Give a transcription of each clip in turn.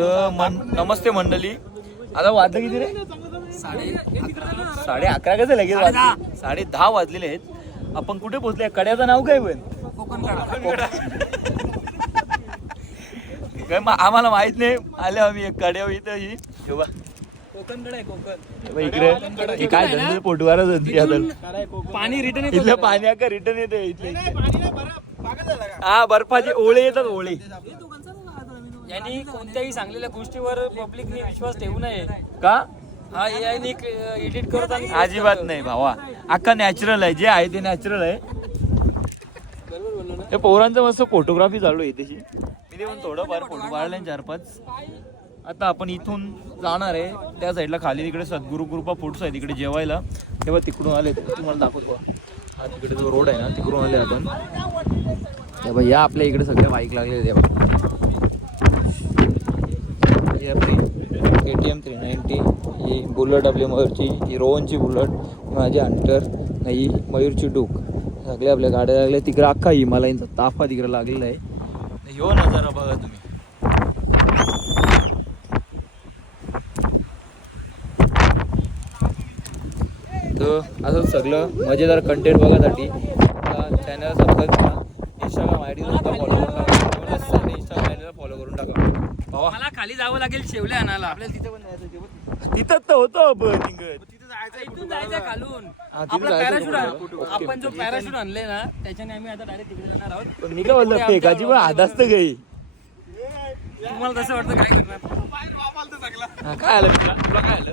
नमस्ते मंडळी. आता वाजलं किती रे? 11:30 कसं लगेच वाजले? 10:30 वाजलेले आहेत. आपण कुठे पोहोचले? कड्याचं नाव काय पण? काय आम्हाला माहित नाही. आले आम्ही एक कड्या इथं ही तेव्हा कोकणकडे आहे कोकण. इकडे काय धंदे पोटवारच पाणी रिटर्न इथलं पाणी का रिटर्न येते इथले. हा बर्फाचे ओळे येतात ओळे. यांनी कोणत्याही सांगलेल्या गोष्टीवर पब्लिकने विश्वास ठेवू नये का? हा एआयने एडिट करत अजिबात नाही भावा. अख्खा नॅचरल आहे. जे आहे ते नॅचरल आहे. बरोबर बोललो ना. हे पोरांचं मस्त फोटोग्राफी चालू आहे त्याची. मी ते पण थोडंफार फोटो काढले 4-5. आता आपण इथून जाणार आहे त्या साईडला खाली तिकडे सद्गुरू कृपा फूड्स आहे तिकडे जेवायला. तेव्हा तिकडून आले तुम्हाला दाखवतो. हा तिकडे जो रोड आहे ना तिकडून आले आपण. तेव्हा या आपल्या इकडे सगळे बाईक लागले. तेव्हा KTM 390 ही बुलेट आपली मयूरची, ही रोहनची बुलेट, माझी हंटर, ही मयूरची डूक. सगळे आपल्या गाड्या लागल्या. तिकडे अख्खा हिमालयनचा ताफा तिकडे लागलेला आहे. ह्यो नजारा बघा तुम्ही. तर असं सगळं मजेदार कंटेंट बघासाठी चॅनल सबस्क्राईब करा. इंस्टाग्राम आय डी सुद्धा फॉलो करून टाका. इंस्टाग्राम आय डीला फॉलो करून टाका. मला खाली जावं लागेल शेवले आणायला. आपल्याला तिथे पण जायचं. तिथंच तर होतं इथून जायचं खालून. आपला पॅराशूट आपण जो पॅराशूट आणले ना त्याच्याने आम्ही आता डायरेक्ट तिकडे जाणार आहोत. पण मी काय बोलतो फेकाची पण आधास्त गई. तुम्हाला तसं वाटतं काय करणार? काय आलं तुला काय आलं?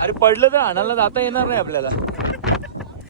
अरे पडलं तर आणायला जाता येणार नाही आपल्याला.